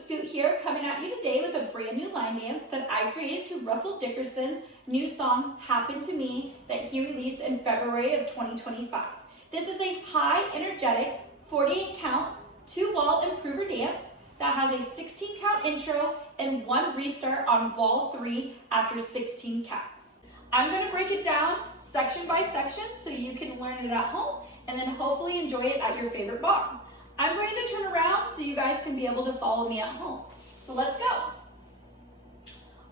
Scoot here, coming at you today with a brand new line dance that I created to Russell Dickerson's new song, Happen to Me, that he released in February of 2025. This is a high, energetic, 48 count, 2-wall improver dance that has a 16 count intro and 1 restart on wall 3 after 16 counts. I'm going to break it down section by section so you can learn it at home and then hopefully enjoy it at your favorite bar. I'm going to turn around so you guys can be able to follow me at home. So let's go.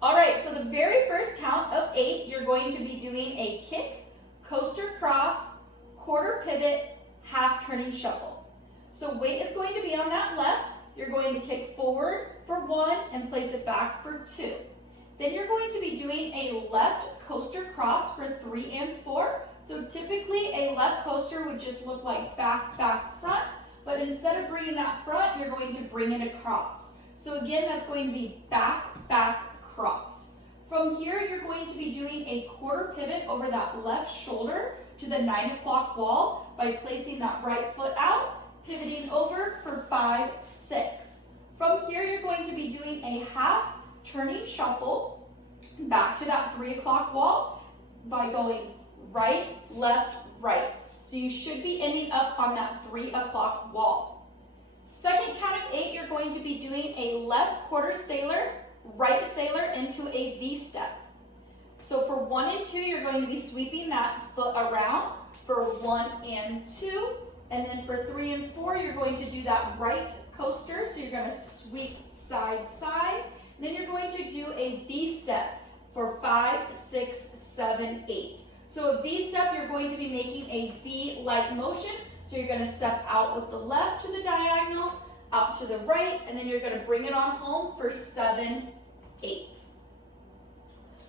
All right, so the very first count of 8, you're going to be doing a kick, coaster cross, quarter pivot, half turning shuffle. So weight is going to be on that left. You're going to kick forward for 1 and place it back for 2. Then you're going to be doing a left coaster cross for 3 and 4. So typically a left coaster would just look like back, back, front. But instead of bringing that front, you're going to bring it across. So again, that's going to be back, back, cross. From here, you're going to be doing a quarter pivot over that left shoulder to the 9 o'clock wall by placing that right foot out, pivoting over for 5, 6. From here, you're going to be doing a half turning shuffle back to that 3 o'clock wall by going right, left, right. So you should be ending up on that 3 o'clock wall. Second count of 8, you're going to be doing a left quarter sailor, right sailor into a V-step. So for 1 and 2, you're going to be sweeping that foot around for 1 and 2. And then for 3 and 4, you're going to do that right coaster. So you're going to sweep side, side. And then you're going to do a V-step for 5, 6, 7, 8. So a V-step, you're going to be making a V-like motion. So you're going to step out with the left to the diagonal, out to the right, and then you're going to bring it on home for 7, 8.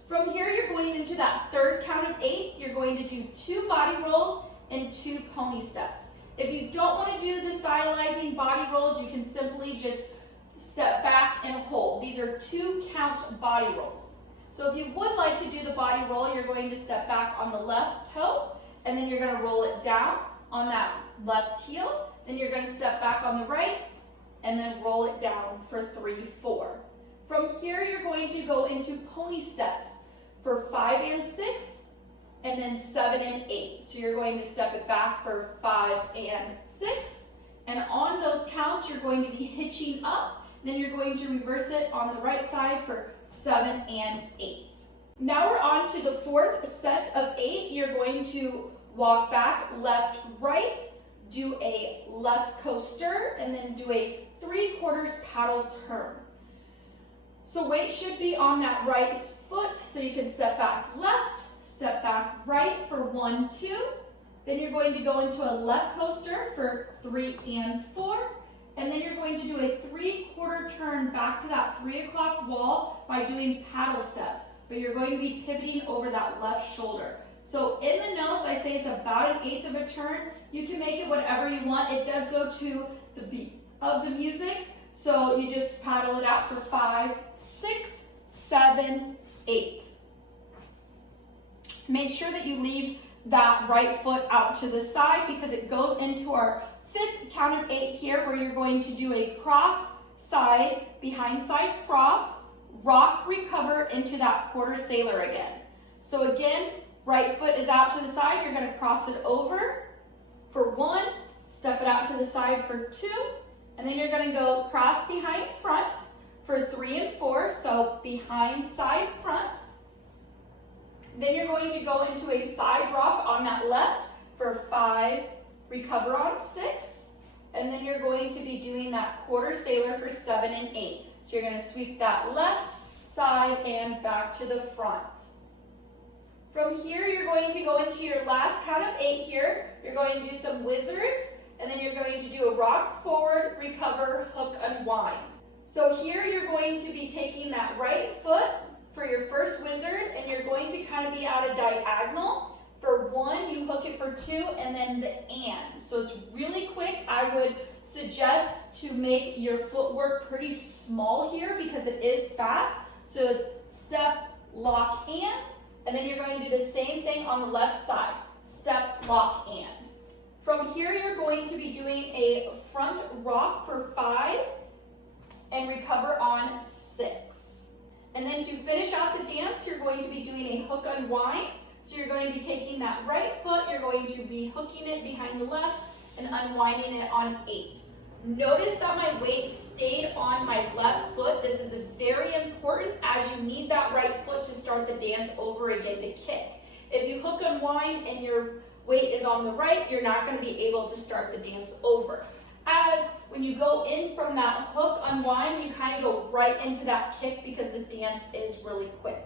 From here, you're going into that third count of 8. You're going to do 2 body rolls and 2 pony steps. If you don't want to do the stylizing body rolls, you can simply just step back and hold. These are 2 count body rolls. So if you would like to do the body roll, you're going to step back on the left toe, and then you're going to roll it down on that left heel. Then you're going to step back on the right, and then roll it down for 3, 4. From here, you're going to go into pony steps for 5 and 6, and then 7 and 8. So you're going to step it back for 5 and 6. And on those counts, you're going to be hitching up. Then you're going to reverse it on the right side for 7 and 8. Now we're on to the fourth set of 8. You're going to walk back, left, right, do a left coaster, and then do a 3/4 paddle turn. So weight should be on that right foot, so you can step back left, step back right for 1, 2. Then you're going to go into a left coaster for 3 and 4. And then you're going to do a 3/4 turn back to that 3 o'clock wall by doing paddle steps. But you're going to be pivoting over that left shoulder. So in the notes, I say it's about 1/8 of a turn. You can make it whatever you want. It does go to the beat of the music. So you just paddle it out for 5, 6, 7, 8. Make sure that you leave that right foot out to the side because it goes into our 5th count of 8 here, where you're going to do a cross side, behind side cross, rock, recover into that quarter sailor again. So again, right foot is out to the side. You're going to cross it over for 1, step it out to the side for 2, and then you're going to go cross behind front for 3 and 4. So behind side front. Then you're going to go into a side rock on that left for 5, recover on 6, and then you're going to be doing that quarter sailor for 7 and 8. So you're going to sweep that left side and back to the front. From here, you're going to go into your last count of 8 here. You're going to do some wizards, and then you're going to do a rock forward, recover, hook, unwind. So here you're going to be taking that right foot for your first wizard, and you're going to kind of be at a diagonal. For 1, you hook it for 2, and then the and. So it's really quick. I would suggest to make your footwork pretty small here because it is fast. So it's step, lock, and then you're going to do the same thing on the left side. Step, lock, and. From here, you're going to be doing a front rock for 5, and recover on 6. And then to finish out the dance, you're going to be doing a hook unwind. So you're going to be taking that right foot, you're going to be hooking it behind the left and unwinding it on 8. Notice that my weight stayed on my left foot. This is very important as you need that right foot to start the dance over again to kick. If you hook unwind and your weight is on the right, you're not going to be able to start the dance over. As when you go in from that hook unwind, you kind of go right into that kick because the dance is really quick.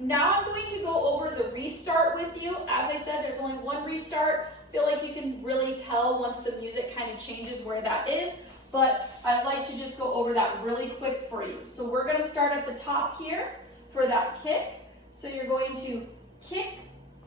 Now I'm going to go over the restart with you. As I said, there's only one restart. I feel like you can really tell once the music kind of changes where that is, but I'd like to just go over that really quick for you. So we're going to start at the top here for that kick. So you're going to kick,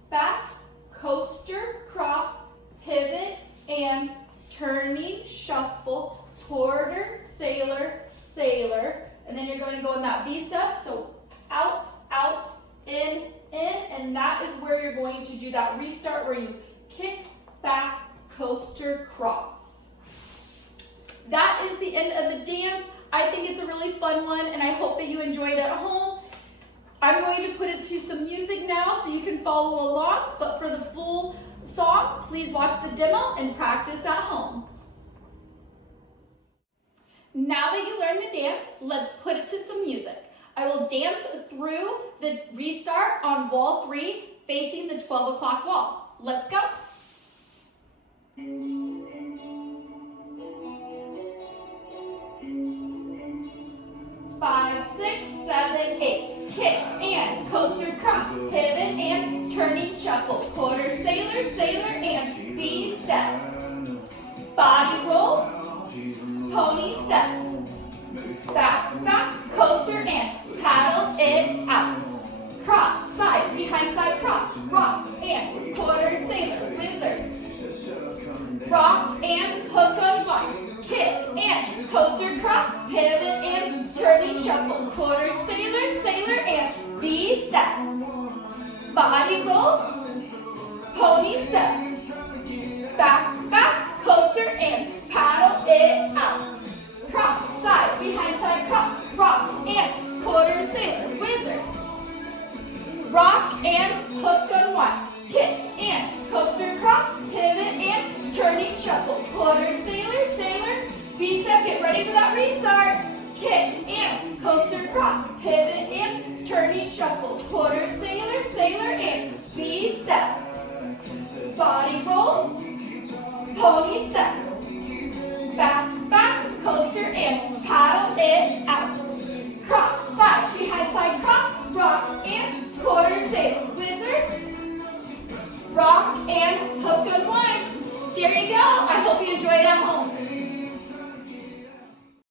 back, coaster, cross, pivot, and turning, shuffle, quarter, sailor, sailor, and then you're going to go in that V step. So out, out, in, and that is where you're going to do that restart where you kick, back, coaster, cross. That is the end of the dance. I think it's a really fun one, and I hope that you enjoy it at home. I'm going to put it to some music now so you can follow along, but for the full song, please watch the demo and practice at home. Now that you learned the dance, let's put it to some music. I will dance through the restart on wall 3, facing the 12 o'clock wall. Let's go. 5, 6, 7, 8. Kick and coaster, cross, pivot and turning, shuffle, quarter, sailor, sailor and V step. Body rolls, pony steps. Back, back, coaster and paddle it out. Cross, side, behind side, cross, rock and quarter, sailor, wizards. Rock and hook unwind, kick and coaster, cross, pivot and turning, shuffle, quarter, sailor, sailor and V step. Body rolls, pony steps. Back, back, coaster and paddle it out. Cross, side, behind side, cross, rock and quarter, sailor, wizards. Rock and hook unwind, kick and coaster, cross, pivot and turning, shuffle, quarter, sailor, sailor, V-step, get ready for that restart. Kick and coaster, cross, pivot and turning, shuffle, quarter, sailor, sailor and V-step. Body rolls, pony steps. Back, back, coaster and paddle it out. Cross, side, behind side, cross, rock and quarter, sailor, wizards. Rock and hook unwind. There you go. I hope you enjoyed it at home.